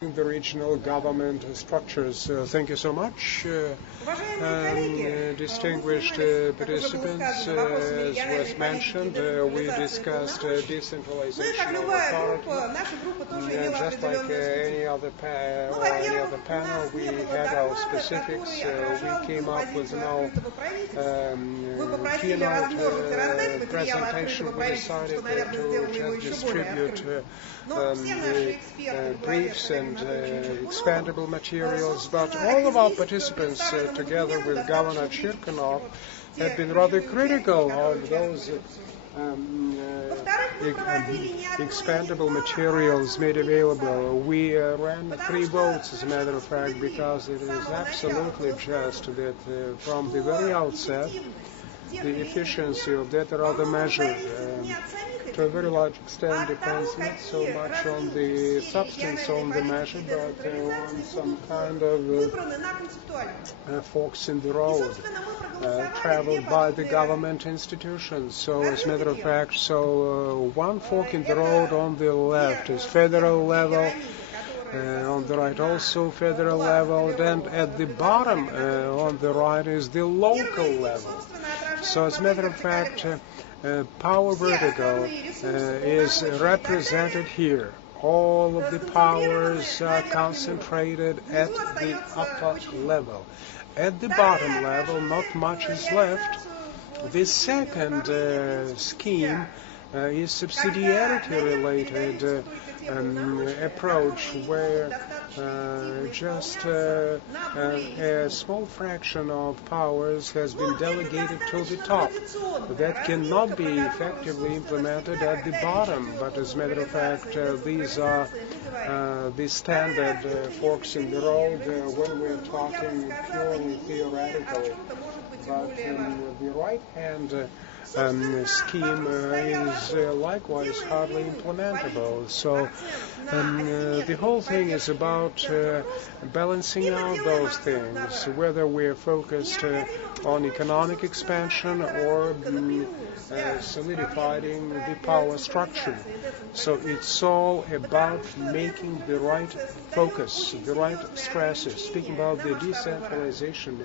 the regional government structures. Thank you so much. Distinguished participants, as was mentioned, we discussed decentralization of authority. Just like any other panel, we had our specifics. We came up with no keynote presentation. We decided to just distribute briefs and expandable materials, but all of our participants, together with Governor Chirkanov, have been rather critical of those expandable materials made available. We ran 3 votes, as a matter of fact, because it is absolutely just that from the very outset, the efficiency of that or other measure to a very large extent depends not so much on the substance of the measure, but on some kind of forks in the road traveled by the government institutions. So, as a matter of fact, one fork in the road on the left is federal level, on the right also federal level, and at the bottom on the right is the local level. So, as a matter of fact, power vertical is represented here. All of the powers are concentrated at the upper level. At the bottom level, not much is left. The second scheme is subsidiarity-related approach, where just a small fraction of powers has been delegated to the top. That cannot be effectively implemented at the bottom, but as a matter of fact, these are the standard forks in the road when we're talking purely theoretically. But the right-hand scheme is likewise hardly implementable. So the whole thing is about balancing out those things, whether we're focused on economic expansion or solidifying the power structure. So it's all about making the right focus, the right stresses. Speaking about the decentralization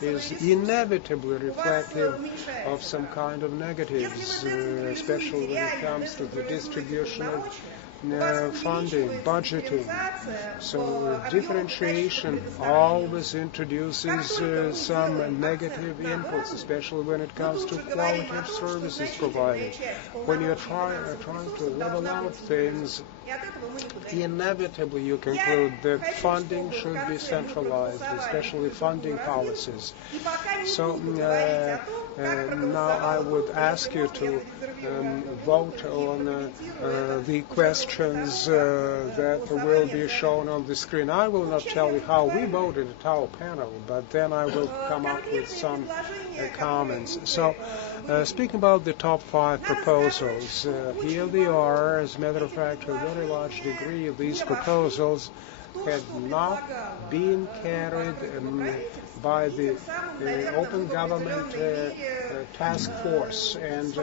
is inevitably reflective of some kind of negatives, especially when it comes to the distribution of funding, budgeting. So differentiation always introduces some negative inputs, especially when it comes to quality of services provided. When you're trying to level out things, inevitably you conclude that funding should be centralized, especially funding policies. So now I would ask you to vote on the questions that will be shown on the screen. I will not tell you how we voted at our panel, but then I will come up with some comments. So, speaking about the top 5 proposals, here they are. As a matter of fact, to a very large degree, these proposals had not been carried by the Open Government Task Force and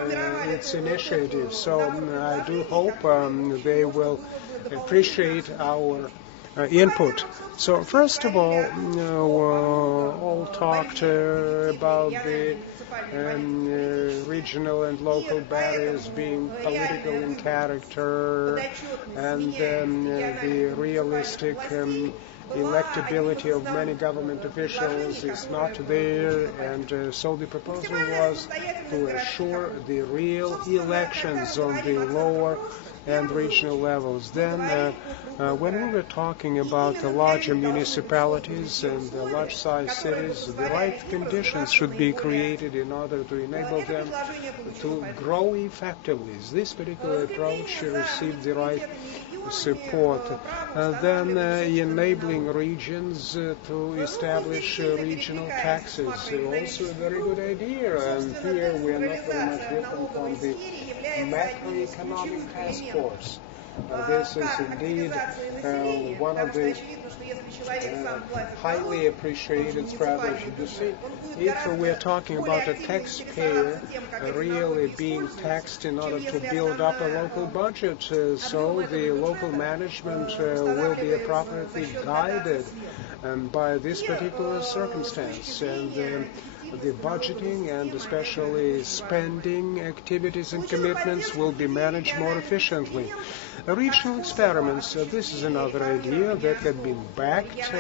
its initiative. So I do hope they will appreciate our input. So first of all talked about the regional and local barriers being political in character, and the realistic electability of many government officials is not there, and so the proposal was to assure the real elections on the lower and regional levels. Then when we were talking about the larger municipalities and the large-sized cities, the right conditions should be created in order to enable them to grow effectively. This particular approach received the right support. Then enabling regions to establish regional taxes, also a very good idea. And here we are not very much different from the macroeconomic task force. This is indeed one of the highly appreciated strategies. You see, if we're talking about a taxpayer really being taxed in order to build up a local budget, so the local management will be appropriately guided by this particular circumstance, and the budgeting and especially spending activities and commitments will be managed more efficiently. Regional experiments, this is another idea that had been backed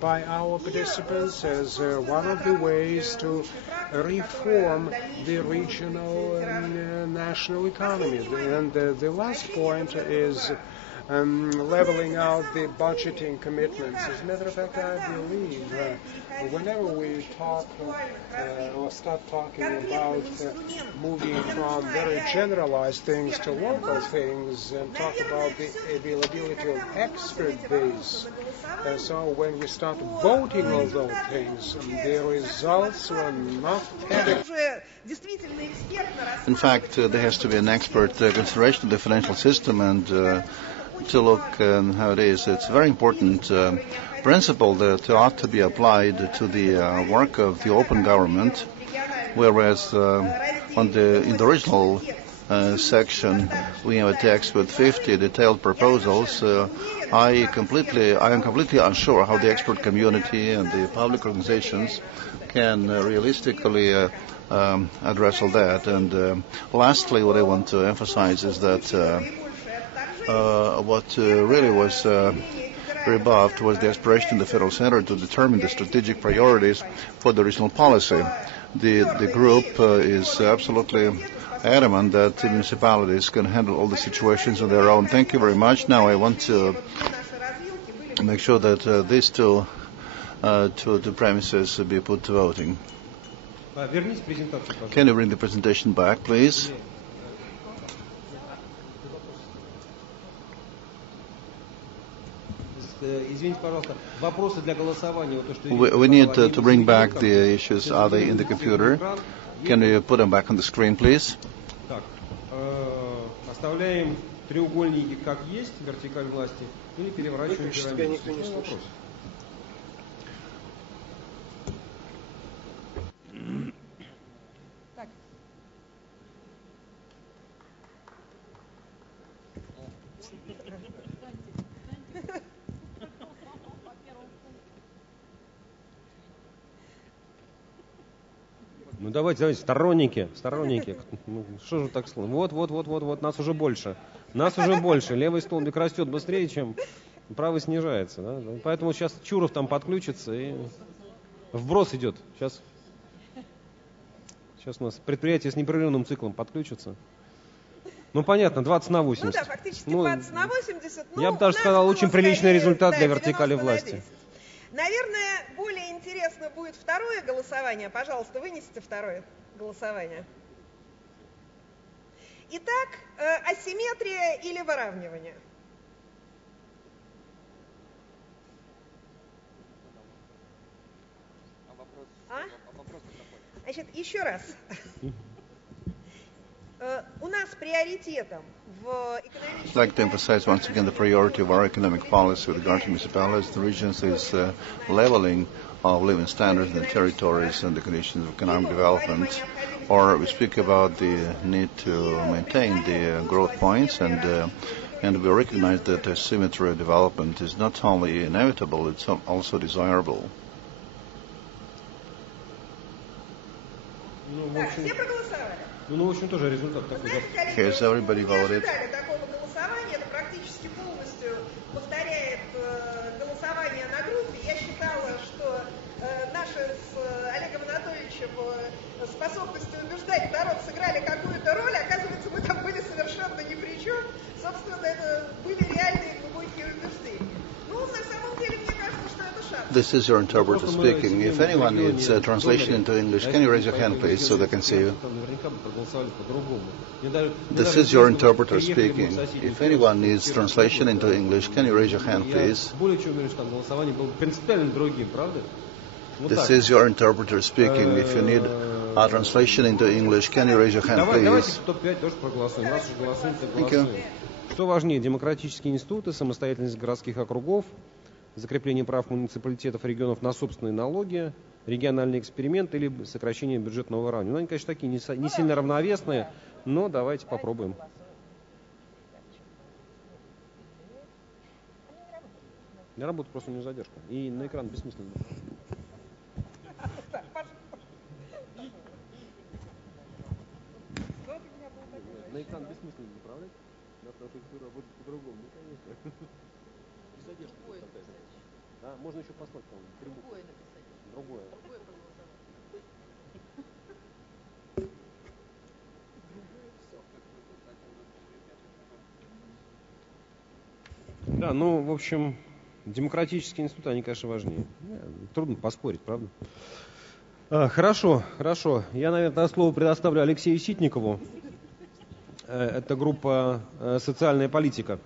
by our participants as one of the ways to reform the regional and national economy. And the last point is leveling out the budgeting commitments. As a matter of fact, I believe whenever we talk or start talking about moving from very generalized things to local things and talk about the availability of expert base, so when we start voting on those things, the results were not adequate. In fact, there has to be an expert consideration of the financial system and to look how it is. It's a very important principle that ought to be applied to the work of the open government, whereas in the original section we have a text with 50 detailed proposals. I am completely unsure how the expert community and the public organizations can realistically address all that. And lastly, what I want to emphasize is that what really was rebuffed was the aspiration in the federal center to determine the strategic priorities for the regional policy. The group is absolutely adamant that the municipalities can handle all the situations on their own. Thank you very much. Now I want to make sure that these two premises be put to voting. Can you bring the presentation back, please? We need to bring back the issues. Are they in the computer? Can you put them back on the screen, please? Оставляем треугольники как есть, вертикаль власти, или переворачиваем пирамиду. Ну давайте, сторонники. Ну, что же так сложно? Вот, нас уже больше. Левый столбик растет быстрее, чем правый снижается. Да? Поэтому сейчас Чуров там подключится и вброс идет. Сейчас у нас предприятие с непрерывным циклом подключится. Ну понятно, 20/80. Ну да, фактически 20/80. Я бы даже сказал, очень приличный результат для вертикали власти. Наверное, более интересно будет второе голосование. Пожалуйста, вынесите второе голосование. Итак, асимметрия или выравнивание? Значит, еще раз. У нас приоритетом в экономическом... I'd like to emphasize once again the priority of our economic policy with regard to municipalities and regions is leveling of living standards in the territories and the conditions of economic development. Or we speak about the need to maintain the growth points, and we recognize that asymmetry of development is not only inevitable, it's also desirable. Так, все проголосовали? Ну, в общем, тоже результат такой. Has everybody voted? Такого голосования, это практически полностью повторяет голосование на группе. Я считала, что наши с Олегом Анатольевичем способности убеждать народ сыграли какую-то роль. Оказывается, мы там были совершенно ни при чем. Собственно, это были реальные глубокие убеждения. Ну, на самом деле, мне кажется, что это шанс. This is your interpreter speaking. If anyone needs translation into English, can you raise your hand, please, so they can see you? This is your interpreter speaking. If anyone needs translation into English, can you raise your hand, please? This is your interpreter speaking. If you need a translation into English, can you raise your hand, please? Thank you. Что важнее, демократические институты, самостоятельность городских округов, закрепление прав муниципалитетов и регионов на собственные налоги, региональный эксперимент или сокращение бюджетного выравнивания? Ну, они, конечно, такие не сильно равновесные, но давайте попробуем. Я работаю, просто у меня задержка. И на экран бессмысленно. На экран бессмысленно направлять, потому что все работает по-другому. Ну, конечно. И задержка. Да, можно еще послать кому-нибудь. Другое написать. Другое проголосовать. Да, ну, в общем, демократические институты, они, конечно, важнее. Трудно поспорить, правда? Хорошо. Я, наверное, слово предоставлю Алексею Ситникову. Это группа «Социальная политика».